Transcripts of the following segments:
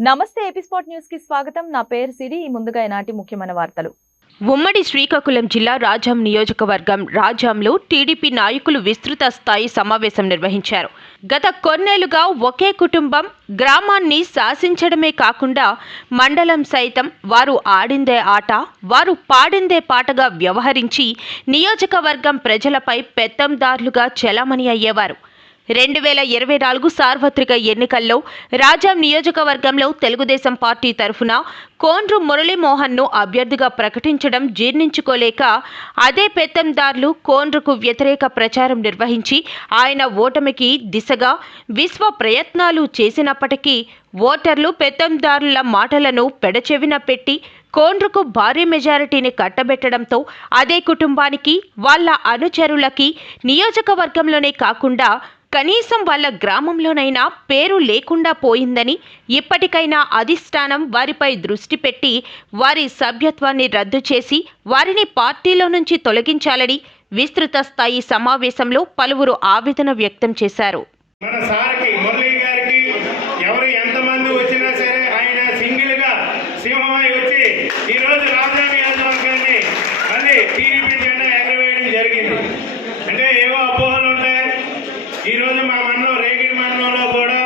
నమస్తే ఎపిస్పోర్ట్ న్యూస్కి స్వాగతం. నా పేరు సిరి. ముందుగా ఈనాటి ముఖ్యమైన వార్తలు. ఉమ్మడి శ్రీకాకుళం జిల్లా రాజాం నియోజకవర్గం రాజాంలో టీడీపీ నాయకులు విస్తృత స్థాయి సమావేశం నిర్వహించారు. గత కొన్నేళ్ళుగా ఒకే కుటుంబం గ్రామాన్ని శాసించడమే కాకుండా మండలం సైతం వారు ఆడిందే ఆట వారు పాడిందే పాటగా వ్యవహరించి నియోజకవర్గం ప్రజలపై పెత్తందారులుగా చెలామణి అయ్యేవారు. రెండు వేల ఇరవై నాలుగు సార్వత్రిక ఎన్నికల్లో రాజాం నియోజకవర్గంలో తెలుగుదేశం పార్టీ తరఫున కోండ్రు మురళీమోహన్ను అభ్యర్థిగా ప్రకటించడం జీర్ణించుకోలేక అదే పెత్తందారులు కోండ్రుకు వ్యతిరేక ప్రచారం నిర్వహించి ఆయన ఓటమికి దిశగా విశ్వ ప్రయత్నాలు చేసినప్పటికీ ఓటర్లు పెత్తందారుల మాటలను పెడచెవిన పెట్టి కోండ్రుకు భారీ మెజారిటీని కట్టబెట్టడంతో అదే కుటుంబానికి వాళ్ళ అనుచరులకి నియోజకవర్గంలోనే కాకుండా కనీసం వాళ్ళ గ్రామంలోనైనా పేరు లేకుండా పోయిందని ఇప్పటికైనా అధిష్టానం వారిపై దృష్టి పెట్టి వారి సభ్యత్వాన్ని రద్దు చేసి వారిని పార్టీలో నుంచి తొలగించాలని విస్తృత స్థాయి సమావేశంలో పలువురు ఆవేదన వ్యక్తం చేశారు. జరిగింది అంటే ఏవో అపోహలు ఉంటాయి ఈ రోజు మా మండలం రేగిడి మండలంలో కూడా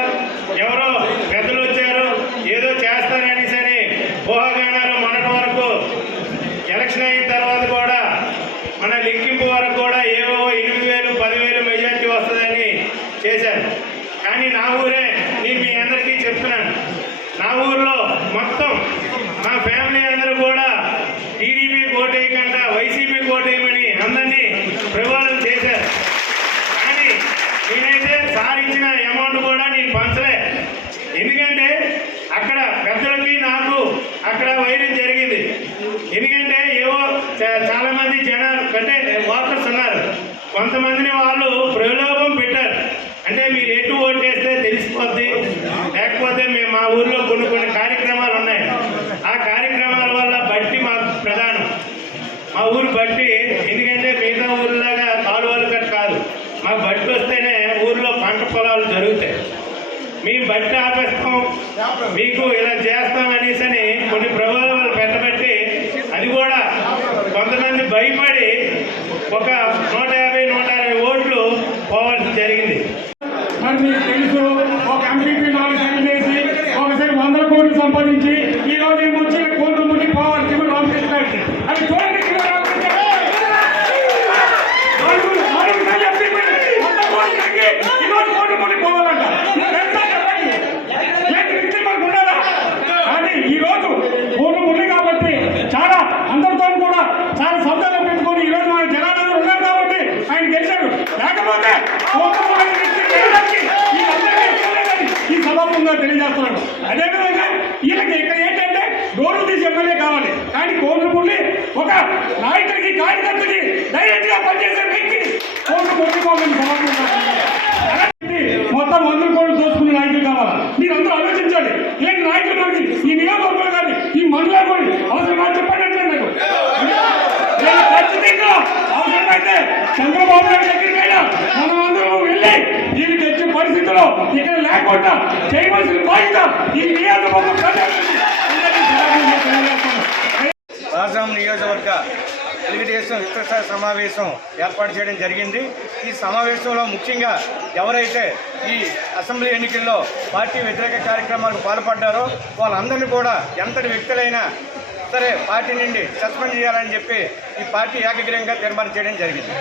ఎవరో పెద్దలు వచ్చారు ఏదో చేస్తారని సరే ఊహాగానాలు మొన్నటి వరకు ఎలక్షన్ అయిన తర్వాత కూడా మన లెక్కింపు వరకు కూడా ఏవో ఎనిమిది వేలు పదివేలు మెజార్టీ వస్తుందని చేశారు కానీ నా ఊరే నేను మీ అందరికీ చెప్తున్నాను నా ఊర్లో మొత్తం మా ఫ్యామిలీ అందరూ కూడా టీడీపీ ఓటేయకుండా వైసీపీ ఓటేయమని అందరినీ ప్రబోధన చేశారు కానీ నేనైతే సార్ ఇచ్చిన అమౌంట్ కూడా నేను పంచలే. ఎందుకంటే అక్కడ పెద్దలకి నాకు అక్కడ వైరం జరిగింది. ఎందుకంటే ఏవో చా- చాలా మంది జనాలు అంటే వాకర్స్ ఉన్నారు. కొంతమందిని వాళ్ళు ప్రలోభం పెట్టారు. అంటే మీరు ఎటు ఓటేస్తే తెలిసిపోద్ది. లేకపోతే మేము మా ఊర్లో కొన్ని కొన్ని కార్యక్రమాలు ఉన్నాయి. ఆ కార్యక్రమాల వల్ల బట్టి మాకు ప్రధానం. మా ఊరు బట్టి ఎందుకంటే మిగతా ఊర్లాగా కాలువలు కట్ కాదు. మాకు బట్టి వస్తేనే మేము బట్టి ఆపేస్తాం. మీకు ఇలా చేస్తాం అనేసి అని కొన్ని ప్రభావాలు పెట్టబట్టి అది కూడా కొంతమంది భయపడి ఒక నూట యాభై నూట అరవై ఓట్లు పోవాల్సి జరిగింది. మరి మీకు తెలుసు ఒక ఎంపీపీ నాలుగు చేసి ఒకసారి వందల కోట్లు సంపాదించి ఈ రోజు ఏమో వచ్చి కోట్లు ముందు పోవాలి శివుడు రామకృష్ణ గారికి అది చూడండి శివుడు రామకృష్ణ నాలుగు నాలుగు సార్లు ఎంపీపీ వంద కోట్లు తగ్గి ఈ రోజు కోట్లు ముందు పోవాలంట ఎంత చెప్పండి ఏంటి వ్యక్తి మనకు ఉండాలా కానీ ఈ రోజు కోట్లు ఉంది కాబట్టి చాలా అందరితో కూడా చాలా సౌదాలు పెట్టుకొని ఈ రోజు మన జనాలు ఉన్నారు కాబట్టి ఆయన గెలిచాడు లేకపోతే ఈ అందరికీ ఇవ్వలేదని తెలియజేస్తున్నాడు అదేవిధంగా వీళ్ళకి ఇక్కడ ఏంటంటే డోర్లు తీసి ఎమ్మెల్యే కావాలి. కానీ కోట్లపల్లి ఒక నాయకుడికి కార్యకర్తకి డైరెక్ట్గా పనిచేసే వ్యక్తి కోట్లు కొట్టుకోవాలని సభాముఖంగా అలాంటి మొత్తం వందల కోట్లు దోచుకునే నాయకులు కావాలా మీరు అందరూ ఆలోచించాలి ఏంటి నాయకులు మనకి ఈ నియోజకవర్గంలో కానీ ఈ మండలం కానీ అవసరమా చెప్పండి అంటే నాకు నేను ఖచ్చితంగా అవసరమైతే చంద్రబాబు నాయుడు దగ్గరికి అయినా మనం అందరం వెళ్ళి దీనికి వచ్చే ఇక్కడ లేకుండా చేయవలసిన బాధ్యత ఈ నియోజకవర్గం రాజాం నియోజకవర్గ తెలుగుదేశం విస్తృత సమావేశం ఏర్పాటు చేయడం జరిగింది. ఈ సమావేశంలో ముఖ్యంగా ఎవరైతే ఈ అసెంబ్లీ ఎన్నికల్లో పార్టీ వ్యతిరేక కార్యక్రమాలకు పాల్పడ్డారో వాళ్ళందరినీ కూడా ఎంతటి వ్యక్తులైనా సరే పార్టీ నుండి సస్పెండ్ చేయాలని చెప్పి ఈ పార్టీ ఏకగ్రీయంగా తీర్మానం చేయడం జరిగింది.